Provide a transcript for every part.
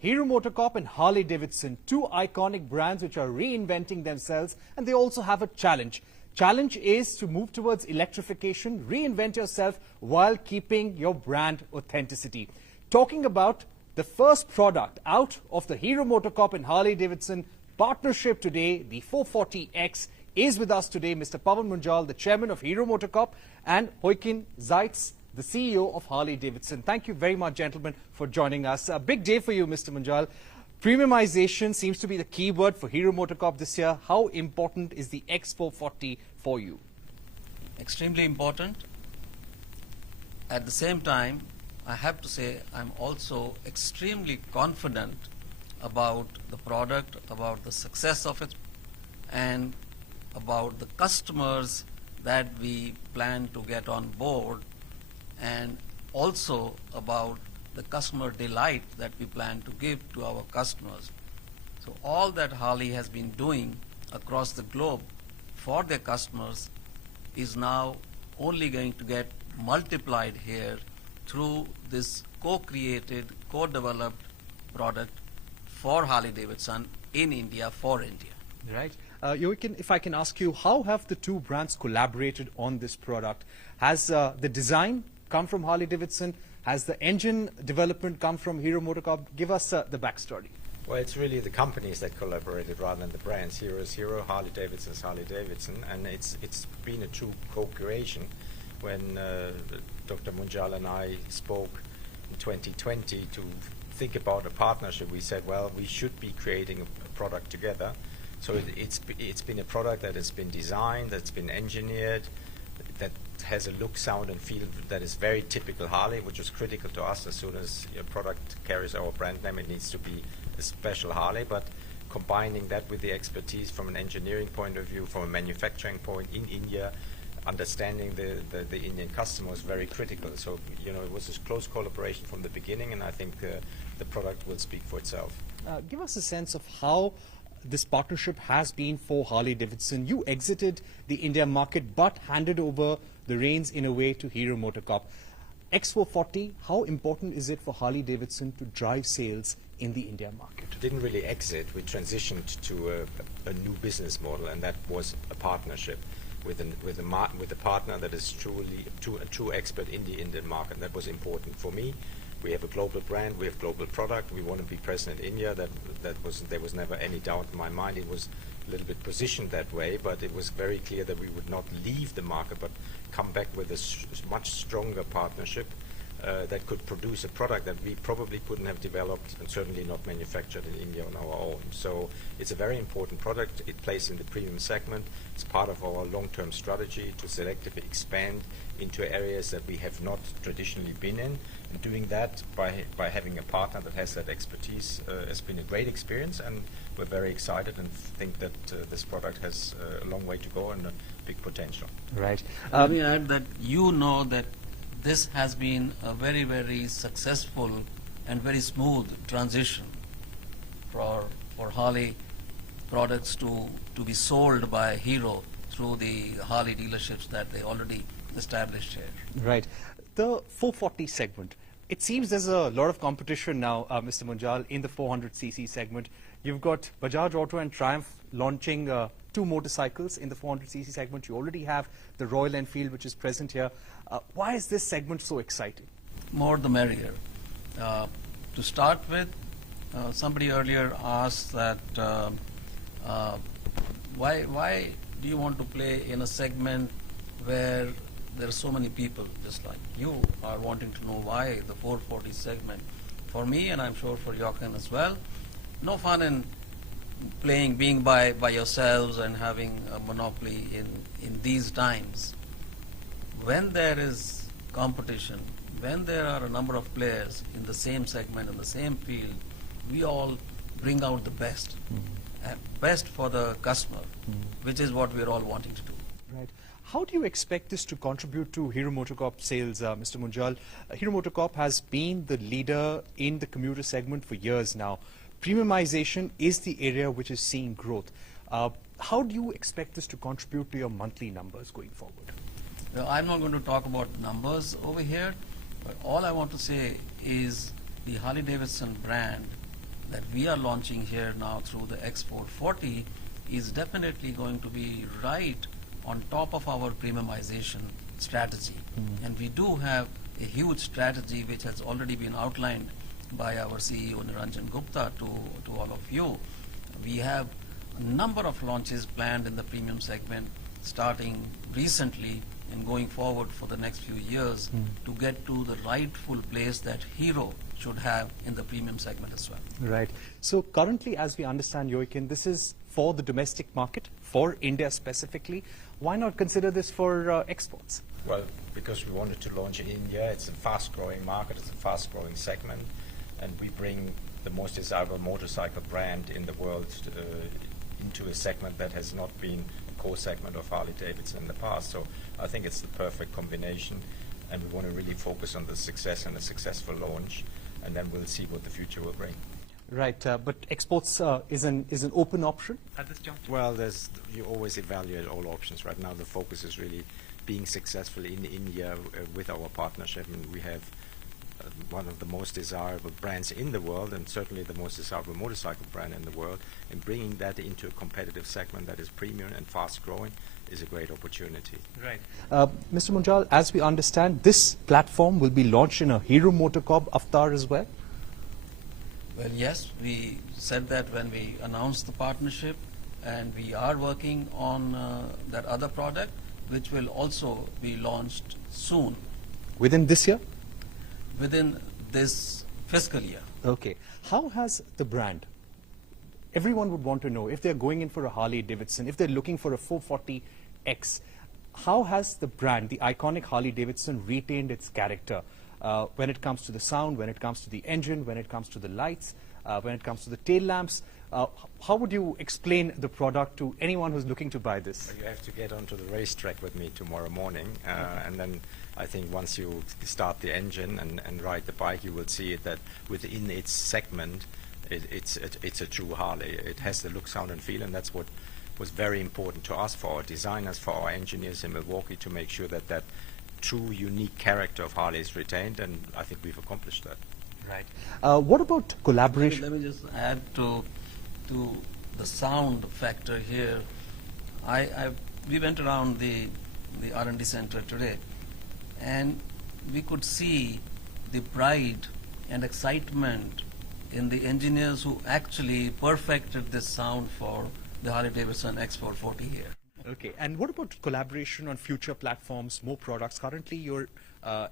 Hero MotoCorp and Harley Davidson, two iconic brands which are reinventing themselves, and they also have a challenge. Challenge is to move towards electrification, reinvent yourself while keeping your brand authenticity. Talking about the first product out of the Hero MotoCorp and Harley Davidson partnership today, the 440X, is with us today Mr. Pawan Munjal, the chairman of Hero MotoCorp, and Joachim Zeitz, the CEO of Harley Davidson. Thank you very much, gentlemen, for joining us. A big day for you, Mr. Munjal. Premiumization seems to be the key word for Hero MotoCorp this year. How important is the X440 for you? Extremely important. At the same time, I have to say I'm also extremely confident about the product, about the success of it, and about the customers that we plan to get on board, and also about the customer delight that we plan to give to our customers. So all that Harley has been doing across the globe for their customers is now only going to get multiplied here through this co-created, co-developed product for Harley Davidson in India for India. Right. Joachim, if I can ask you, how have the two brands collaborated on this product? Has the design come from Harley Davidson? Has the engine development come from Hero MotoCorp? Give us the backstory. Well, it's really the companies that collaborated rather than the brands. Hero is Hero, Harley Davidson is Harley Davidson, and it's been a true co-creation. When Dr. Munjal and I spoke in 2020 to think about a partnership, we said, well, we should be creating a product together. So it's been a product that has been designed, that's been engineered, that has a look, sound, and feel that is very typical Harley, which was critical to us. As soon as a product carries our brand name, it needs to be a special Harley. But combining that with the expertise from an engineering point of view, from a manufacturing point in India, understanding the Indian customer was very critical. So, you know, it was a close collaboration from the beginning, and I think the product will speak for itself. Give us a sense of how this partnership has been for Harley Davidson. You exited the India market but handed over the reins in a way to Hero MotoCorp. X440, how important is it for Harley Davidson to drive sales in the India market? Didn't really exit. We transitioned to a new business model, and that was a partnership with a partner that is truly a true expert in the Indian market. That was important for me. We have a global brand, we have global product, we want to be present in India. There was never any doubt in my mind. It was a little bit positioned that way, but it was very clear that we would not leave the market but come back with a much stronger partnership that could produce a product that we probably couldn't have developed and certainly not manufactured in India on our own. So it's a very important product. It plays in the premium segment. It's part of our long-term strategy to selectively expand into areas that we have not traditionally been in. And doing that by having a partner that has that expertise has been a great experience, and we're very excited and think that this product has a long way to go and a big potential. Right. Let me add that you know that this has been a very, very successful and very smooth transition for Harley products to be sold by Hero through the Harley dealerships that they already established here. Right. The 440 segment, it seems there's a lot of competition now, Mr. Munjal, in the 400cc segment. You've got Bajaj Auto and Triumph launching two motorcycles in the 400cc segment. You already have the Royal Enfield, which is present here. Why is this segment so exciting? More the merrier. To start with, somebody earlier asked that why do you want to play in a segment where there are so many people, just like you are wanting to know why the 440 segment. For me, and I'm sure for Joachim as well, no fun in being by yourselves and having a monopoly in these times. When there is competition, when there are a number of players in the same segment, in the same field, we all bring out the best, best for the customer, which is what we're all wanting to do. Right. How do you expect this to contribute to Hero MotoCorp sales, Mr. Munjal? Hero MotoCorp has been the leader in the commuter segment for years now. Premiumization is the area which is seeing growth. How do you expect this to contribute to your monthly numbers going forward? Well, I'm not going to talk about numbers over here, but all I want to say is the Harley Davidson brand that we are launching here now through the X440 is definitely going to be right on top of our premiumization strategy. And we do have a huge strategy which has already been outlined by our CEO Niranjan Gupta to all of you. We have a number of launches planned in the premium segment starting recently and going forward for the next few years to get to the rightful place that Hero should have in the premium segment as well. Right. So currently, as we understand, Joachim, this is for the domestic market, for India specifically. Why not consider this for exports? Well, because we wanted to launch in India. It's a fast-growing market. It's a fast-growing segment. And we bring the most desirable motorcycle brand in the world into a segment that has not been a core segment of Harley Davidson in the past. So I think it's the perfect combination. And we want to really focus on the success and a successful launch. And then we'll see what the future will bring. Right, but exports is an open option at this juncture? Well, you always evaluate all options. Right now the focus is really being successful in India with our partnership. And we have one of the most desirable brands in the world, and certainly the most desirable motorcycle brand in the world, and bringing that into a competitive segment that is premium and fast growing is a great opportunity. Right. Mr. Munjal, as we understand, this platform will be launched in a Hero MotoCorp avatar as well? Well, yes, we said that when we announced the partnership, and we are working on that other product, which will also be launched soon. Within this year? Within this fiscal year. Okay. How has the brand, everyone would want to know, if they're going in for a Harley Davidson, if they're looking for a 440X, how has the brand, the iconic Harley Davidson, retained its character when it comes to the sound, when it comes to the engine, when it comes to the lights, when it comes to the tail lamps? How would you explain the product to anyone who's looking to buy this? You have to get onto the racetrack with me tomorrow morning, and then I think once you start the engine and ride the bike, you will see it that within its segment, it's a true Harley. It has the look, sound, and feel, and that's what was very important to us, for our designers, for our engineers in Milwaukee, to make sure that that true, unique character of Harley is retained, and I think we've accomplished that. Right. What about collaboration? Let me just add to the sound factor here. We went around the R&D center today, and we could see the pride and excitement in the engineers who actually perfected this sound for the Harley Davidson X440 here. Okay, and what about collaboration on future platforms, more products? Currently, you're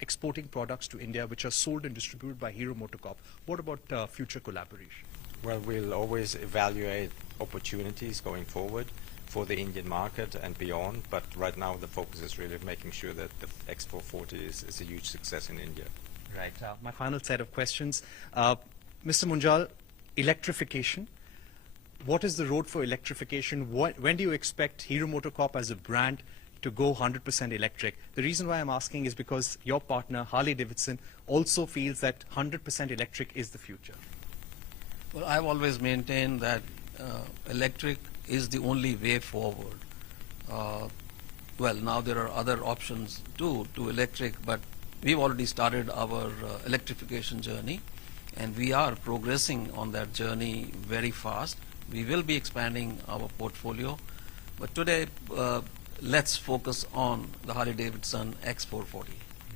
exporting products to India which are sold and distributed by Hero MotoCorp. What about future collaboration? Well, we'll always evaluate opportunities going forward for the Indian market and beyond, but right now the focus is really making sure that the X440 is a huge success in India. Right. My final set of questions. Mr. Munjal, electrification. What is the road for electrification? When do you expect Hero MotoCorp as a brand to go 100% electric? The reason why I'm asking is because your partner, Harley Davidson, also feels that 100% electric is the future. Well, I've always maintained that electric is the only way forward. Well, now there are other options too to electric, but we've already started our electrification journey, and we are progressing on that journey very fast. We will be expanding our portfolio, but today let's focus on the Harley Davidson X440.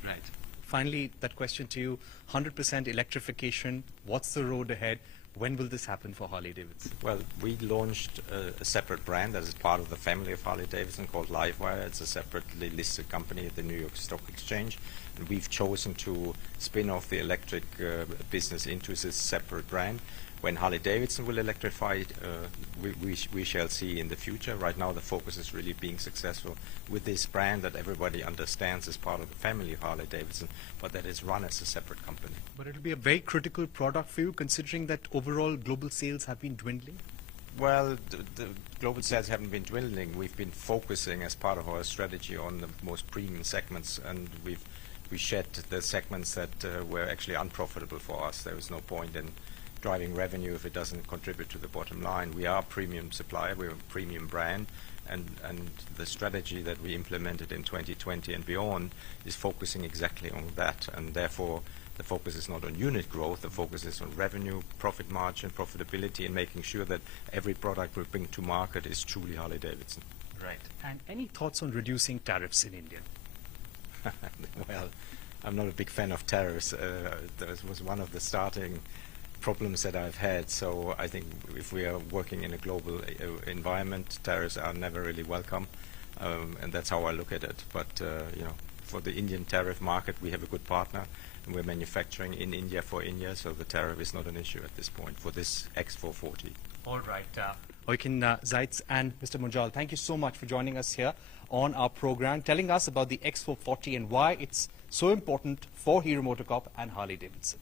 Right. Finally, that question to you, 100% electrification, what's the road ahead? When will this happen for Harley Davidson? Well, we launched a separate brand that is part of the family of Harley Davidson called Livewire. It's a separately listed company at the New York Stock Exchange. And we've chosen to spin off the electric business into this separate brand. When Harley Davidson will electrify it, we shall see in the future. Right now the focus is really being successful with this brand that everybody understands as part of the family of Harley Davidson, but that is run as a separate company. But it'll be a very critical product for you, considering that overall global sales have been dwindling? Well, the global sales haven't been dwindling. We've been focusing as part of our strategy on the most premium segments, and we shed the segments that were actually unprofitable for us. There was no point in driving revenue if it doesn't contribute to the bottom line. We are a premium supplier, we're a premium brand, and the strategy that we implemented in 2020 and beyond is focusing exactly on that, and therefore the focus is not on unit growth, the focus is on revenue, profit margin, profitability, and making sure that every product we bring to market is truly Harley Davidson. Right. And any thoughts on reducing tariffs in India? Well, I'm not a big fan of tariffs. That was one of the starting problems that I've had. So I think if we are working in a global environment, tariffs are never really welcome, and that's how I look at it. But you know, for the Indian tariff market, we have a good partner, and we're manufacturing in India for India, so the tariff is not an issue at this point for this X440. All right. Joachim, Zeitz and Mr. Munjal, thank you so much for joining us here on our program, telling us about the X440 and why it's so important for Hero MotoCorp and Harley Davidson.